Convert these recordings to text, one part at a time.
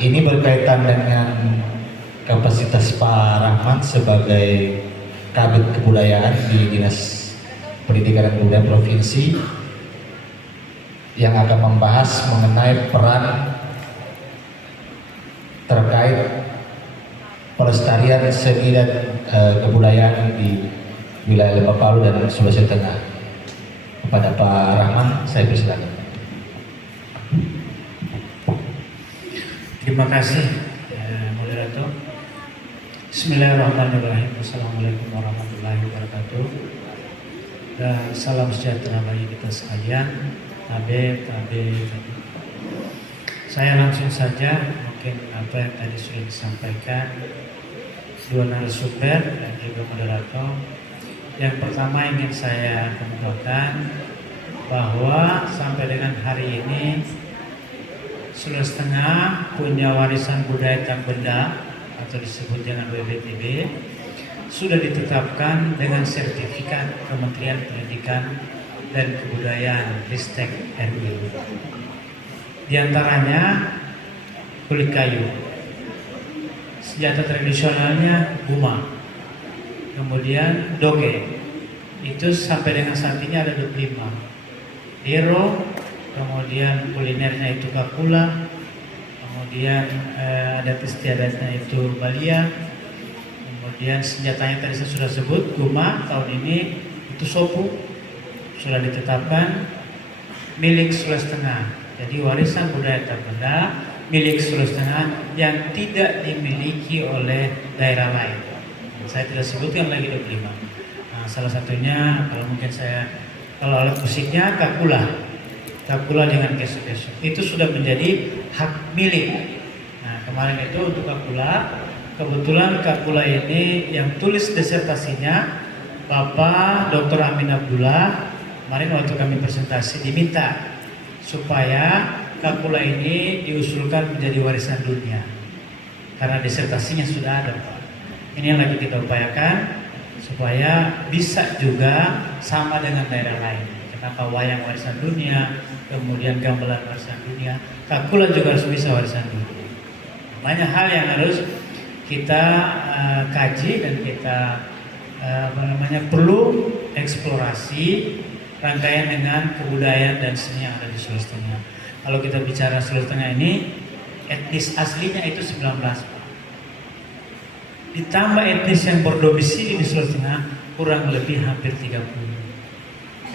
ini berkaitan dengan kapasitas Pak Rahman sebagai Kabid Kebudayaan di Dinas Pendidikan dan Kebudayaan Provinsi yang akan membahas mengenai peran terkait pelestarian seni dan kebudayaan di wilayah Lembah Palu dan Sulawesi Tengah. Kepada Pak Rahman, saya persilakan. Terima kasih, moderator. Bismillahirrahmanirrahim. Assalamualaikum warahmatullahi wabarakatuh. Dan salam sejahtera bagi kita sekalian. Tabe. Saya langsung saja, mungkin apa yang tadi sudah disampaikan dua narasumber dan juga moderator. Yang pertama ingin saya kemukakan bahwa sampai dengan hari ini Sulawesi Tengah punya warisan budaya tak benda atau disebut dengan WBTB sudah ditetapkan dengan sertifikat Kementerian Pendidikan dan Kebudayaan Ristek RI. Di antaranya kulit kayu, senjata tradisionalnya guma, kemudian doge, itu sampai dengan saat ini ada 25. Dero, kemudian kulinernya itu kakula, kemudian adat istiadatnya itu balia, kemudian senjatanya tadi saya sudah sebut guma, tahun ini itu sopu, sudah ditetapkan milik Sulawesi Tengah. Jadi warisan budaya tak benda milik Sulawesi Tengah yang tidak dimiliki oleh daerah lain. Saya tidak sebutkan lagi 25. Nah, salah satunya kalau alat musiknya kakula dengan kesu-kesu itu sudah menjadi hak milik. Nah, kemarin itu untuk kakula, kebetulan kakula ini yang tulis disertasinya Bapak Dr. Amin Abdullah. Kemarin waktu kami presentasi diminta supaya kakula ini diusulkan menjadi warisan dunia karena disertasinya sudah ada, Pak. Ini yang lagi kita upayakan supaya bisa juga sama dengan daerah lain. Kenapa wayang warisan dunia, kemudian gamelan warisan dunia, kakula juga harus bisa warisan dunia. Banyak hal yang harus kita kaji dan kita perlu eksplorasi rangkaian dengan kebudayaan dan seni yang ada di Sulawesi Tengah. Kalau kita bicara Sulawesi Tengah ini, etnis aslinya itu 19. Ditambah etnis yang berdomisili di Sulawesi Tengah kurang lebih hampir 30.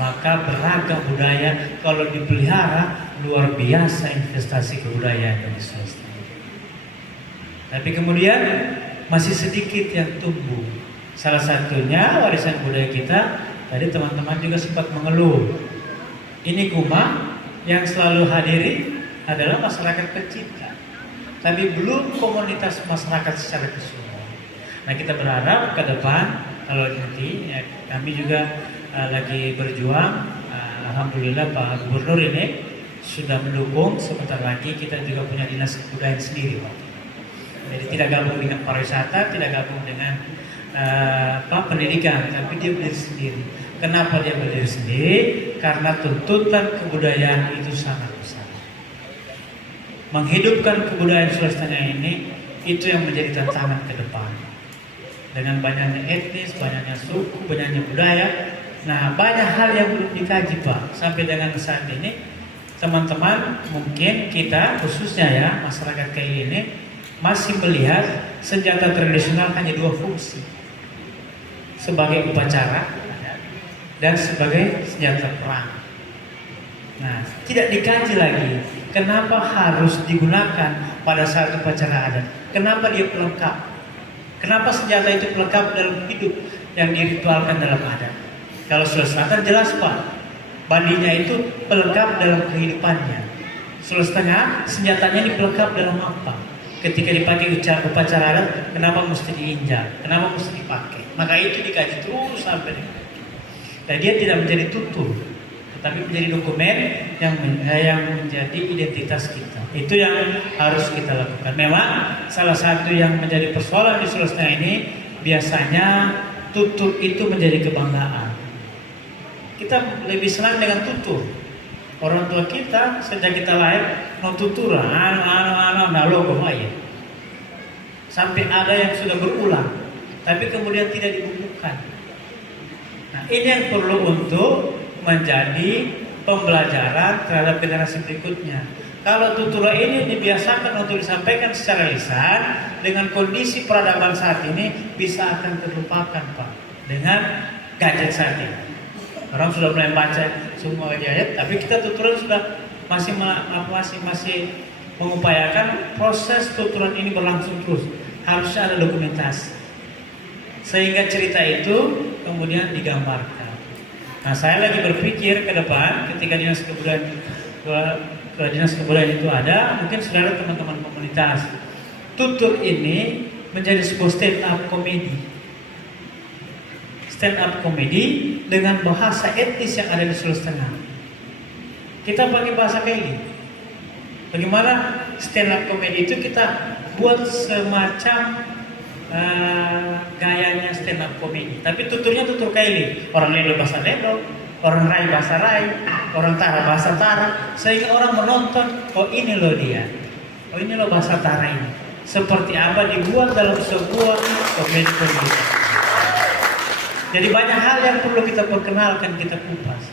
Maka beragam budaya kalau dipelihara luar biasa investasi kebudayaan di Sulawesi Tengah. Tapi kemudian masih sedikit yang tumbuh. Salah satunya warisan budaya kita. Tadi teman-teman juga sempat mengeluh. Ini guma yang selalu hadiri adalah masyarakat pecinta, tapi belum komunitas masyarakat secara keseluruhan. Nah, kita berharap ke depan kalau nanti kami juga lagi berjuang. Alhamdulillah Pak Gubernur ini sudah mendukung. Sebentar lagi kita juga punya dinas kebudayaan sendiri, Pak. Jadi tidak gabung dengan pariwisata, tidak gabung dengan pendidikan, tapi dia berdiri sendiri. Kenapa dia berdiri sendiri? Karena tuntutan kebudayaan itu sangat besar. Menghidupkan kebudayaan Sulawesi Tengah ini itu yang menjadi tantangan ke depan. Dengan banyaknya etnis, banyaknya suku, banyaknya budaya. Nah, banyak hal yang belum dikaji, Pak. Sampai dengan saat ini, teman-teman mungkin kita khususnya ya masyarakat kayak ini masih melihat senjata tradisional hanya dua fungsi, sebagai upacara dan sebagai senjata perang. Nah, tidak dikaji lagi kenapa harus digunakan pada saat upacara adat. Kenapa dia pelengkap? Kenapa senjata itu pelengkap dalam hidup yang diritualkan dalam adat? Kalau Sulawesi Selatan jelas, Pak, bandinya itu pelengkap dalam kehidupannya. Sulawesi Tengah senjatanya ini pelengkap dalam apa? Ketika dipakai upacara adat, kenapa mesti diinjak? Kenapa mesti dipakai? Maka itu dikaji terus sampai dengan. Dan dia tidak menjadi tutur, tetapi menjadi dokumen yang menjadi identitas kita. Itu yang harus kita lakukan. Memang salah satu yang menjadi persoalan di Sulawesi Tengah ini biasanya tutur itu menjadi kebanggaan. Kita lebih senang dengan tutur. Orang tua kita sejak kita lahir no tutura, nah logo ya. Sampai ada yang sudah berulang, tapi kemudian tidak dibukukan. Nah, ini yang perlu untuk menjadi pembelajaran terhadap generasi berikutnya. Kalau tutura ini dibiasakan untuk disampaikan secara lisan, dengan kondisi peradaban saat ini bisa akan terlupakan Pak, dengan gadget saat ini. Orang sudah mulai baca semua ayat, tapi kita tuturan sudah masih mengupayakan proses tuturan ini berlangsung terus. Harusnya ada dokumentasi, sehingga cerita itu kemudian digambarkan. Nah, saya lagi berpikir ke depan ketika dinas kebudayaan itu ada, mungkin sudah ada teman-teman komunitas. Tutur ini menjadi sebuah stand up comedy. Stand up comedy dengan bahasa etnis yang ada di Sulawesi Tengah. Kita pakai bahasa kayak gini. Bagaimana stand up comedy itu kita buat semacam gayanya stand up comedy, tapi tuturnya tutur kaili. Orang Ledo bahasa Ledo, orang Rai bahasa Rai, orang Tara bahasa Tara, sehingga orang menonton, oh ini loh dia, oh ini loh bahasa Tara ini. Seperti apa dibuat dalam sebuah komedi. Jadi banyak hal yang perlu kita perkenalkan, kita kupas.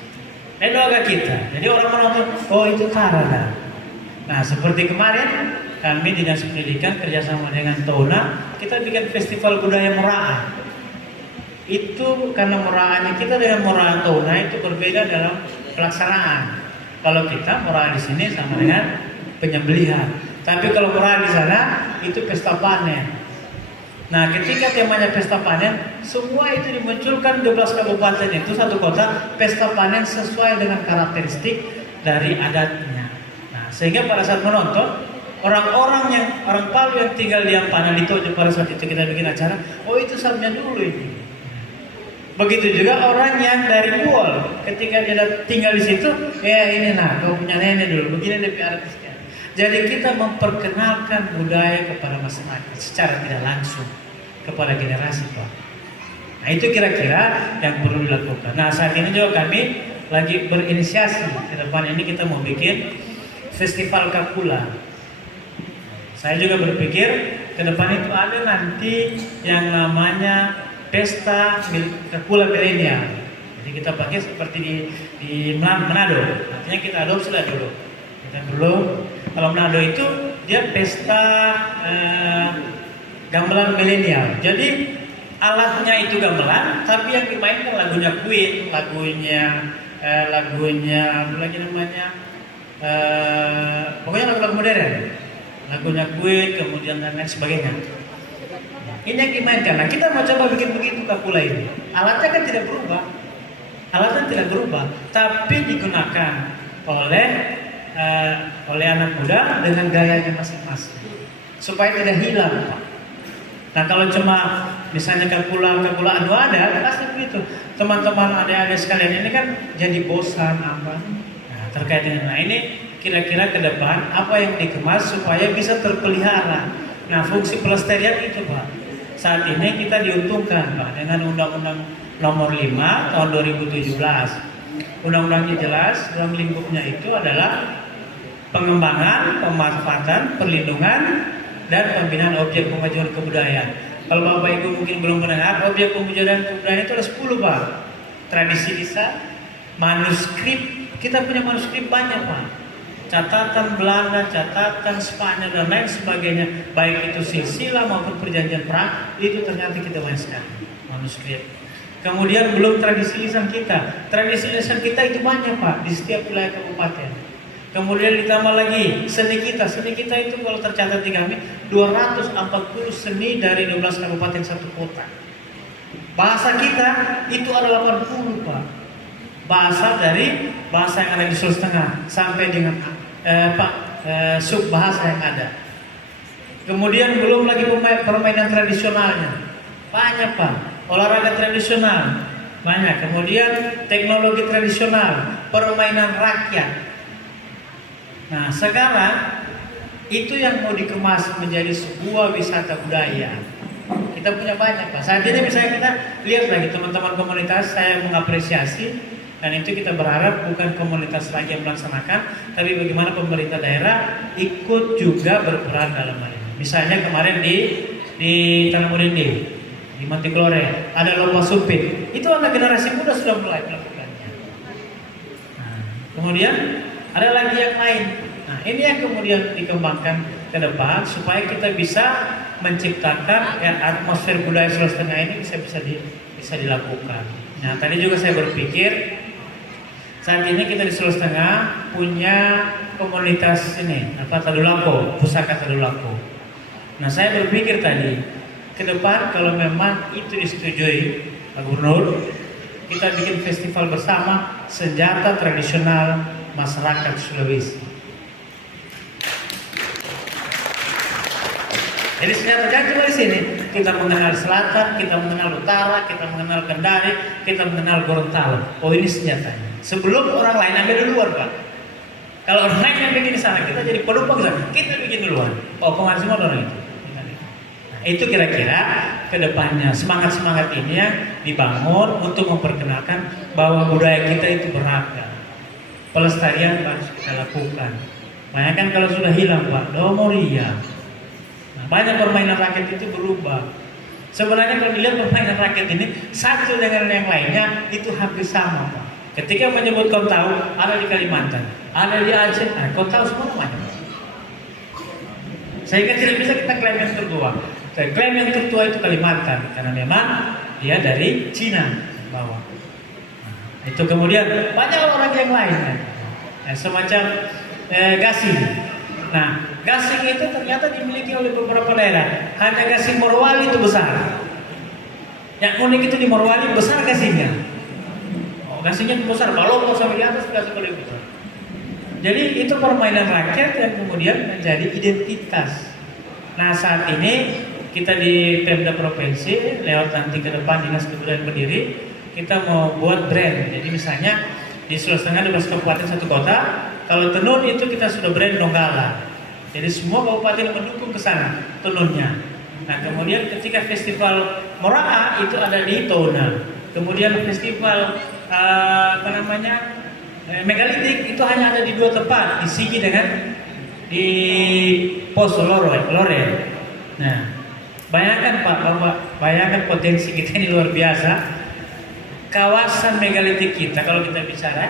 Ledo agak kita, jadi orang menonton, oh itu Tara dah. Nah, seperti kemarin kami Dinas Pendidikan kerjasama dengan Tona, kita bikin festival budaya Moraa. Itu karena Moraanya kita dengan Moraa Tona itu berbeda dalam pelaksanaan. Kalau kita Moraa di sini sama dengan penyembelihan, tapi kalau Moraa di sana itu pesta panen. Nah, ketika temanya pesta panen, semua itu dimunculkan 12 kabupaten itu satu kota pesta panen sesuai dengan karakteristik dari adatnya. Nah, sehingga pada saat menonton orang Palu yang tinggal di Ampana di Tojo pada saat itu kita bikin acara, oh itu sabnya dulu ini. Begitu juga orang yang dari Buol, ketika dia tinggal di situ, ya ini nah, kau punya nenek dulu, begini lebih artisnya. Jadi kita memperkenalkan budaya kepada masyarakat secara tidak langsung kepada generasi Pak. Nah itu kira-kira yang perlu dilakukan. Nah saat ini juga kami lagi berinisiasi, ke depan ini kita mau bikin festival Kapula. Saya juga berpikir ke depan itu ada nanti yang namanya pesta Kapula milenial. Jadi kita pakai seperti di Manado. Artinya kita adopsi lah dulu. Kita dulu kalau Manado itu dia pesta gamelan milenial. Jadi alatnya itu gamelan, tapi yang dimainkan lagunya Queen, lagunya apa lagi namanya, pokoknya lagu-lagu modern. Lagunya Queen, kemudian dan lain sebagainya. Ini yang dimainkan. Nah, kita mau coba bikin begitu Kapula ini. Alatnya kan tidak berubah, tapi digunakan oleh anak muda dengan gayanya masing-masing, supaya tidak hilang, Pak. Nah, kalau cuma misalnya Kapula anu ada, pasti begitu. Teman-teman adik-adik sekalian ini kan jadi bosan apa? Nah, terkait dengan ini. Kira-kira ke depan apa yang dikemas supaya bisa terpelihara. Nah, fungsi pelestarian itu Pak. Saat ini kita diuntungkan Pak dengan Undang-Undang Nomor 5 tahun 2017. Undang-undangnya jelas, dalam lingkupnya itu adalah pengembangan, pemanfaatan, perlindungan, dan pembinaan objek pemajuan kebudayaan. Kalau Bapak Ibu mungkin belum mendengar, objek pemajuan kebudayaan itu ada 10 Pak. Tradisi lisan, manuskrip, kita punya manuskrip banyak Pak. Catatan Belanda, catatan Spanyol dan lain sebagainya, baik itu silsilah maupun perjanjian perang, itu ternyata kita banyak sekali manuskrip. Kemudian belum tradisi lisan kita. Tradisi lisan kita itu banyak Pak di setiap wilayah kabupaten. Kemudian ditambah lagi seni kita. Seni kita itu kalau tercatat di kami 240 seni dari 12 kabupaten satu kota. Bahasa kita itu ada 80 Pak. Bahasa dari bahasa yang ada di Sulawesi Tengah sampai dengan subbahasa yang ada. Kemudian belum lagi permainan tradisionalnya banyak Pak, olahraga tradisional banyak. Kemudian teknologi tradisional, permainan rakyat. Nah sekarang itu yang mau dikemas menjadi sebuah wisata budaya. Kita punya banyak Pak. Saat ini misalnya kita lihat lagi teman-teman komunitas, saya mengapresiasi Dan itu kita berharap bukan komunitas lagi yang melaksanakan, tapi bagaimana pemerintah daerah ikut juga berperan dalam hal ini. Misalnya kemarin di Tanamurindi, di Mantiklore, ada lomba supit. Itu anak generasi muda sudah mulai melakukannya. Nah, kemudian ada lagi yang lain. Nah, ini yang kemudian dikembangkan ke depan supaya kita bisa menciptakan atmosfer budaya Sulawesi Tengah ini bisa dilakukan. Nah, tadi juga saya berpikir saat ini kita di Sulawesi Tengah punya komunitas ini Tadulako, Pusaka Tadulako. Nah, saya berpikir tadi ke depan kalau memang itu disetujui Pak Gubernur, kita bikin festival bersama senjata tradisional masyarakat Sulawesi. Jadi senjata jangan cuma di sini. Kita mengenal selatan, kita mengenal utara, kita mengenal Kendari, kita mengenal Gorontalo. Oh, ini senjatanya. Sebelum orang lain ambil duluan, Pak. Kalau orang lain yang bikin di sana, kita jadi penumpang sana. Kita bikin duluan. Oh, kemarin semua orang itu. Nah, itu kira-kira ke depannya semangat-semangat ini yang dibangun untuk memperkenalkan bahwa budaya kita itu beragam. Pelestarian harus kita lakukan. Bayangkan kalau sudah hilang, Pak, Domoria. Banyak permainan rakyat itu berubah. Sebenarnya kalau dilihat permainan rakyat ini satu dengan yang lainnya itu hampir sama, Pak. Ketika menyebut kau tahu, ada di Kalimantan, ada di Aceh, kau tahu semua namanya. Sehingga tidak bisa kita klaim yang tertua. Klaim yang tertua itu Kalimantan karena memang dia dari Cina bawah. Nah, itu kemudian banyak orang yang lain, semacam gasing. Nah, gasing itu ternyata dimiliki oleh beberapa daerah. Hanya gasing Morowali itu besar. Yang unik itu di Morowali besar gasingnya. Oh, gasingnya besar. Kalau mau sampai di atas gasing lebih besar. Jadi itu permainan rakyat yang kemudian menjadi identitas. Nah, saat ini kita di Pemda Provinsi lewat nanti ke depan Dinas Kebudayaan berdiri, kita mau buat brand. Jadi misalnya di Sulawesi Tengah 12 kabupaten 1 kota. Kalau tenun itu kita sudah brand Donggala. Jadi semua kabupaten mendukung ke sana tenunnya. Nah, kemudian ketika festival Moraa itu ada di Tona. Kemudian festival megalitik itu hanya ada di 2 tempat, di Sigi dengan di Poso Lore. Nah, bayangkan Pak, bayangkan potensi kita ini luar biasa. Kawasan megalitik kita, kalau kita bicara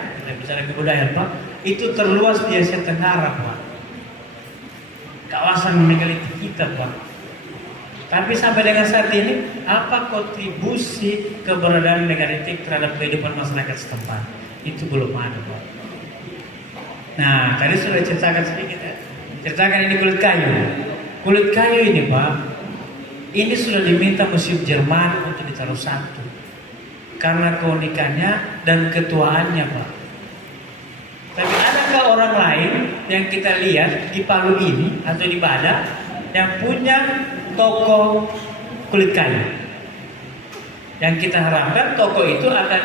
kebudayaan, Pak, itu terluas di Asia Tenggara, Pak. Kawasan megalitik kita, Pak. Tapi sampai dengan saat ini, apa kontribusi keberadaan megalitik terhadap kehidupan masyarakat setempat? Itu belum ada, Pak. Nah, tadi sudah ceritakan sedikit ya. Ceritakan ini kulit kayu. Kulit kayu ini, Pak, ini sudah diminta Museum Jerman untuk ditaruh satu. Karena keunikannya dan ketuaannya, Pak. Tapi adakah orang lain yang kita lihat di Palu ini atau di Badak yang punya toko kulit kayu? Yang kita harapkan toko itu akan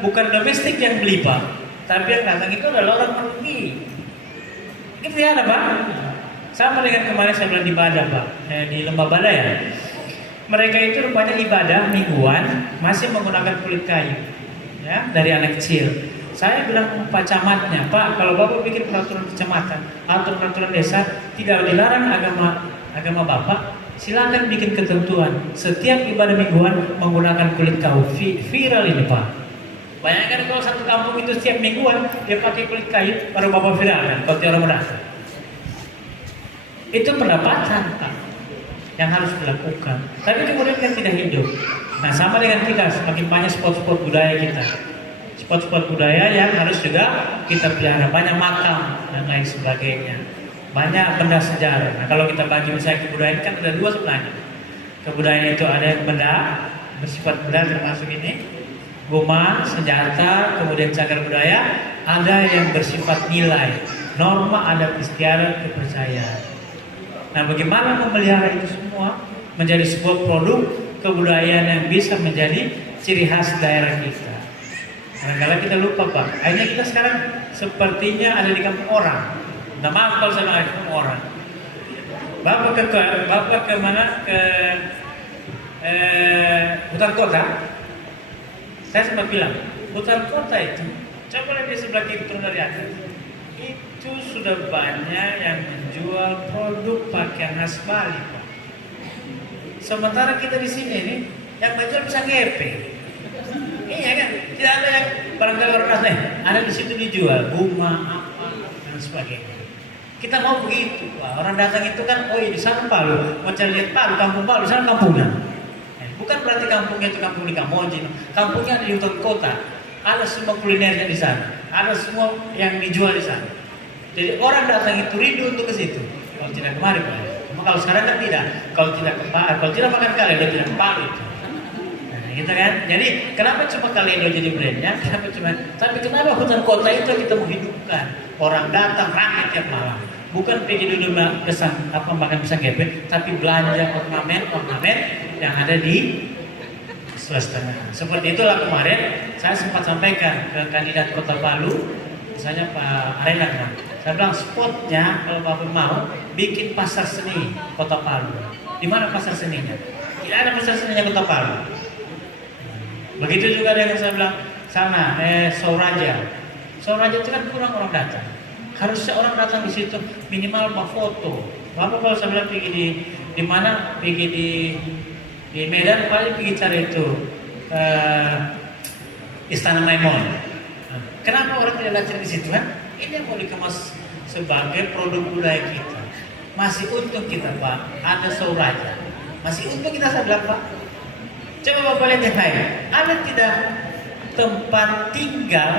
bukan domestik yang beli, Pak, tapi yang datang itu adalah orang pergi. Itu ya ada, Pak. Sama dengan kemarin saya bilang di Badak, Pak, di Lembah Badak ya. Mereka itu rupanya ibadah mingguan masih menggunakan kulit kayu, ya, dari anak kecil. Saya bilang Pak Camatnya, Pak, kalau Bapak bikin peraturan kecamatan atau peraturan desa tidak dilarang agama Bapak, silakan bikin ketentuan setiap ibadah mingguan menggunakan kulit kayu. Viral ini, Pak. Bayangkan kalau satu kampung itu setiap mingguan dia pakai kulit kayu, baru Bapak viral kan, kalau tiada mudah. Itu pendapatan, Pak, yang harus dilakukan. Tapi kemudian kan tidak hidup. Nah, sama dengan kita, semakin banyak spot-spot budaya kita. Spot-spot budaya yang harus juga kita pelihara. Banyak makam dan lain sebagainya. Banyak benda sejarah. Nah, kalau kita bagi misalnya kebudayaan kan ada 2 sebenarnya. Kebudayaan itu ada yang benda bersifat benda termasuk ini, goma, senjata, kemudian cagar budaya. Ada yang bersifat nilai, norma adat istiadat, kepercayaan. Nah, bagaimana memelihara itu semua menjadi sebuah produk kebudayaan yang bisa menjadi ciri khas daerah kita. Kadang-kadang kita lupa, Pak. Akhirnya kita sekarang sepertinya ada di kampung orang. Nah, maaf kalau saya ada kampung orang. Bapak ke mana? Ke hutan kota. Saya sempat bilang, Hutan kota itu, coba lihat di sebelah kiri turun dari atas, itu sudah banyak yang menjual produk pakaian khas Bali, Pak. Sementara kita di sini nih, yang menjual bisa ngepe. Iya kan? Tidak ada yang barangkali orang asing, ada di situ dijual bunga apa dan sebagainya. Kita mau begitu, Pak. Orang datang itu kan, oh di sana Palu, mau cari lihat Palu, kampung Palu, di sana kampungnya. Bukan berarti kampungnya itu kampung di Kamojin, kampungnya di hutan kota. Ada semua kulinernya di sana, ada semua yang dijual di sana. Jadi orang datang itu rindu untuk ke situ. Kalau tidak kemari, Pak. Kalau sekarang kan tidak. Kalau tidak makan kali, dia tidak ke Palu itu. Gitu kan? Jadi kenapa cuma Kaledo jadi brandnya? Tapi kenapa hutan kota itu kita menghidupkan? Orang datang ramai tiap malam. Bukan pergi dulu makan pisang gepet, tapi belanja ornamen yang ada di Sulawesi Tengah. Seperti itulah kemarin saya sempat sampaikan ke kandidat Kota Palu, misalnya Pak Arenak, kan? Saya bilang spotnya kalau Bapak mau bikin pasar seni Kota Palu. Di mana pasar seninya? Tidak ada pasar seninya Kota Palu. Begitu juga dengan saya bilang sana Sauraja. Sauraja itu kan kurang orang datang. Harusnya orang datang di situ minimal mau foto. Bapak kalau saya bilang pergi di mana? Pergi di Medan paling pergi cari itu Istana Maimun. Kenapa orang tidak datang di situ kan? Ini yang mau dikemas sebagai produk budaya kita. Masih untung kita, Pak, ada Sauraja. Masih untung kita, saya bilang, Pak. Coba Bapak lihat yang lain. Ada tidak tempat tinggal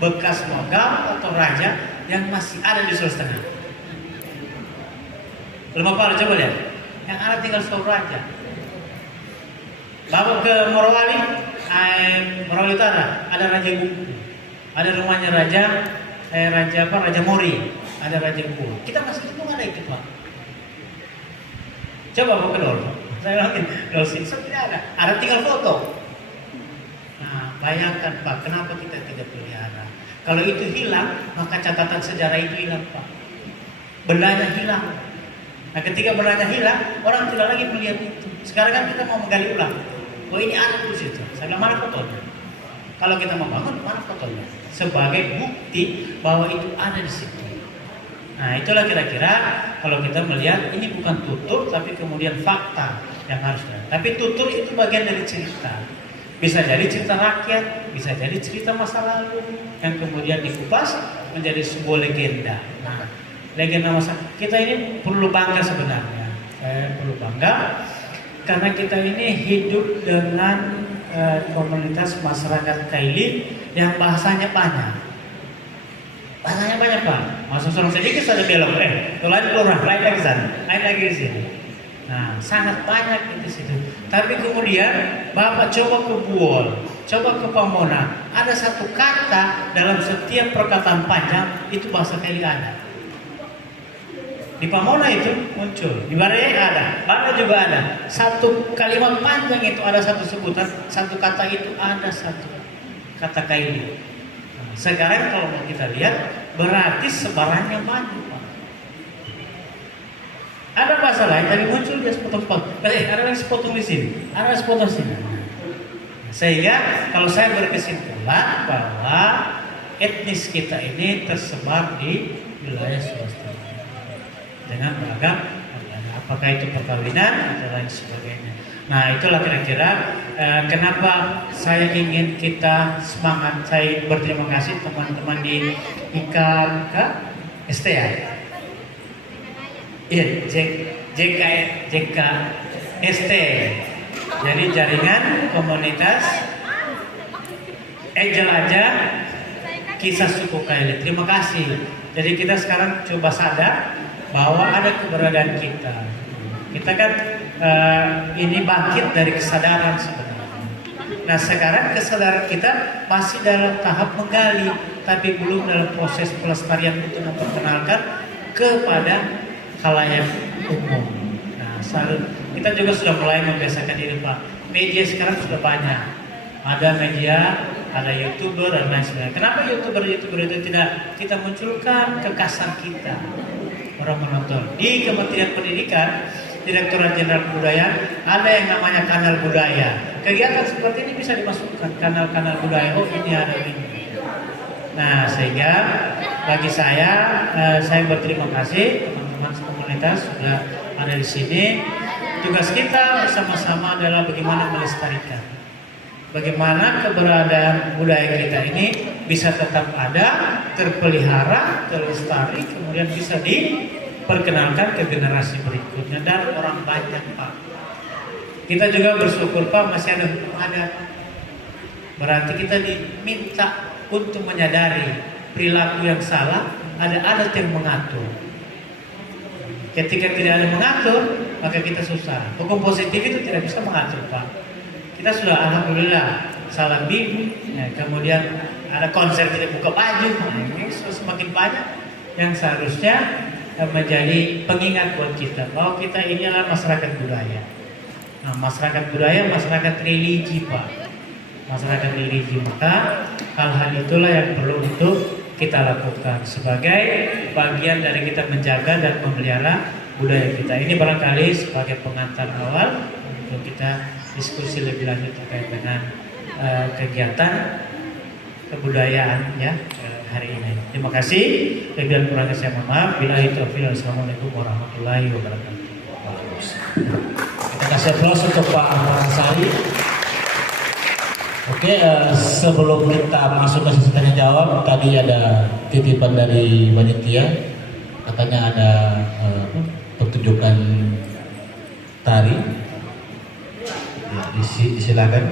bekas mogam atau raja yang masih ada di Sulawesi Tengah? Belum apa, coba lihat. Yang ada tinggal Sauraja. Bapak ke Morowali Utara, ada Raja Buku. Ada rumahnya Raja Mori, ada Raja Buku. Kita masih itu ada itu, Pak. Coba Bapak ke Dol. Saya bilang, tidak ada. Ada tinggal foto. Nah, bayangkan Pak, kenapa kita tidak pelihara? Kalau itu hilang, maka catatan sejarah itu hilang, Pak. Bendanya hilang. Nah, ketika bendanya hilang, orang tidak lagi melihat itu. Sekarang kan kita mau menggali ulang. Oh, ini ada di situ. Saya bilang, mana fotonya? Kalau kita mau bangun, mana fotonya? Sebagai bukti bahwa itu ada di situ. Nah, itulah kira-kira kalau kita melihat ini bukan tutur, tapi kemudian fakta yang harus ada. Tapi tutur itu bagian dari cerita. Bisa jadi cerita rakyat, bisa jadi cerita masa lalu yang kemudian dikupas menjadi sebuah legenda. Nah, legenda masa kita ini perlu bangga sebenarnya. Saya perlu bangga karena kita ini hidup dengan komunitas masyarakat Kaili yang bahasanya banyak. Bahasanya banyak, Pak. Masuk sorong sedikit saja belok, lain keluar, lain lagi sana, lain lagi di sini. Nah, sangat banyak di situ. Tapi kemudian Bapak coba ke Buol, coba ke Pamona, ada satu kata dalam setiap perkataan panjang itu bahasa Kaili ada. Di Pamona itu muncul, di Baraya ada, Banda juga ada. Satu kalimat panjang itu ada satu sebutan, satu kata itu ada satu kata Kaili. Sekarang kalau mau kita lihat, berarti sebarannya banyak, Pak. Ada bahasa lain, tapi muncul dia sepotong-sepotong. Ada yang sepotong di sini, ada yang sepotong di sini. Sehingga kalau saya berkesimpulan bahwa etnis kita ini tersebar di wilayah Sulawesi Tengah dengan beragam, apakah itu perkawinan atau lain sebagainya. Nah, itulah kira-kira kenapa saya ingin kita semangat. Saya berterima kasih teman-teman di IKST ya. Iya, JKST. Jadi jaringan komunitas jelajah kisah suku Kaili. Terima kasih. Jadi kita sekarang coba sadar bahwa ada keberadaan kita. Kita kan ini bangkit dari kesadaran sebenarnya. Nah, sekarang kesadaran kita masih dalam tahap menggali, tapi belum dalam proses pelestarian untuk memperkenalkan kepada khalayak umum. Nah, kita juga sudah mulai membiasakan diri, Pak. Media sekarang sudah banyak. Ada media, ada YouTuber dan lain sebagainya. Kenapa YouTuber itu tidak kita munculkan kekasan kita? Orang menonton. Di Kementerian Pendidikan, Direktorat Jenderal Kebudayaan ada yang namanya kanal budaya. kegiatan seperti ini bisa dimasukkan kanal-kanal budaya. Oh ini ada ini. Nah sehingga bagi saya berterima kasih teman-teman komunitas sudah ada di sini. Tugas kita bersama-sama adalah bagaimana melestarikan, bagaimana keberadaan budaya kita ini bisa tetap ada, terpelihara, terlestari, kemudian bisa diperkenalkan ke generasi berikutnya dan orang banyak Pak. Kita juga bersyukur Pak masih ada hukum adat. Berarti kita diminta untuk menyadari perilaku yang salah, ada adat yang mengatur. Ketika tidak ada mengatur, maka kita susah. Hukum positif itu tidak bisa mengatur Pak. Kita sudah alhamdulillah salam bibi, ya, kemudian ada konser tidak buka baju, ini semakin banyak yang seharusnya menjadi pengingat buat kita bahwa kita ini adalah masyarakat budaya. Nah, masyarakat budaya, masyarakat religi Pak, masyarakat religi. Maka hal-hal itulah yang perlu untuk kita lakukan sebagai bagian dari kita menjaga dan memelihara budaya kita. Ini barangkali sebagai pengantar awal untuk kita diskusi lebih lanjut terkait dengan kegiatan kebudayaan ya hari ini. Terima kasih. Lebih dan kurangnya saya mohon maaf. Billahi taufiq. Assalamualaikum warahmatullahi wabarakatuh. Kita kasih aplaus untuk Pak Ahmad Ansari. Oke, sebelum kita masuk ke sesi tanya jawab, tadi ada titipan dari panitia, katanya ada pertunjukan tari. Ya, disilakan.